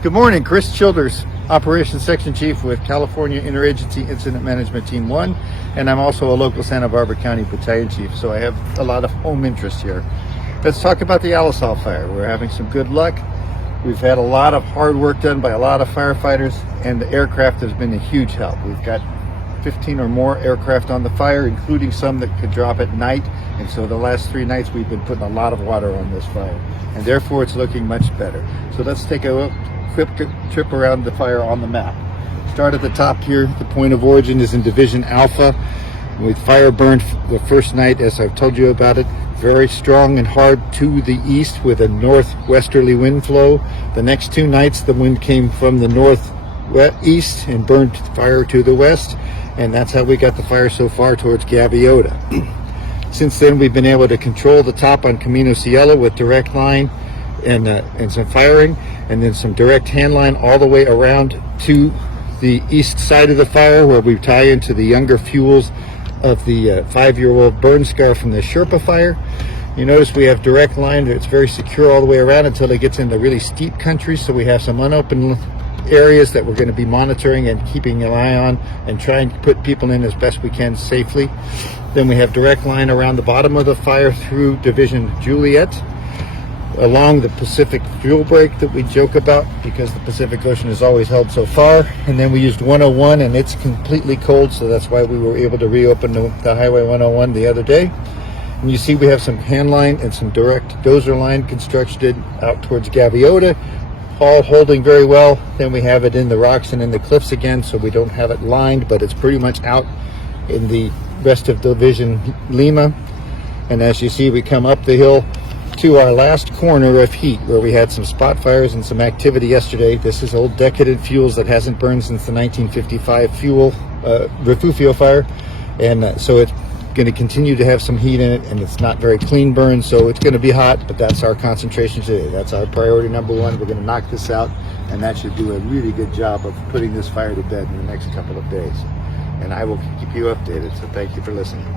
Good morning, Chris Childers, Operations Section Chief with California Interagency Incident Management Team 1, and I'm also a local Santa Barbara County Battalion Chief, so I have a lot of home interest here. Let's talk about the Alisal Fire. We're having some good luck. We've had a lot of hard work done by a lot of firefighters, and the aircraft has been a huge help. We've got 15 or more aircraft on the fire, including some that could drop at night, and so the last 3 nights we've been putting a lot of water on this fire, and therefore it's looking much better. So let's take a quick trip around the fire on the map. Start at the top here. The point of origin is in Division Alpha. With fire burned the first night, as I've told you about it, very strong and hard to the east with a northwesterly wind flow. The next 2 nights the wind came from the northeast and burned fire to the west, and that's how we got the fire so far towards Gaviota. Since then we've been able to control the top on Camino Cielo with direct line and some firing, and then some direct hand line all the way around to the east side of the fire, where we tie into the younger fuels of the 5-year-old burn scar from the Sherpa fire. You notice we have direct line. It's very secure all the way around until it gets into really steep country, so we have some unopened areas that we're going to be monitoring and keeping an eye on and trying to put people in as best we can safely. Then we have direct line around the bottom of the fire through Division Juliet, along the Pacific fuel break that we joke about because the Pacific Ocean has always held so far. And then we used 101, and it's completely cold, so that's why we were able to reopen the Highway 101 the other day. And you see we have some hand line and some direct dozer line constructed out towards Gaviota, all holding very well. Then we have it in the rocks and in the cliffs again, so we don't have it lined, but it's pretty much out in the rest of Division Lima. And as you see, we come up the hill to our last corner of heat, where we had some spot fires and some activity yesterday. This is old decadent fuels that hasn't burned since the 1955 Refugio fire, and so it's going to continue to have some heat in it, and it's not very clean burn, so it's going to be hot, but that's our concentration today. That's our priority number 1. We're going to knock this out, and that should do a really good job of putting this fire to bed in the next couple of days. And I will keep you updated, so thank you for listening.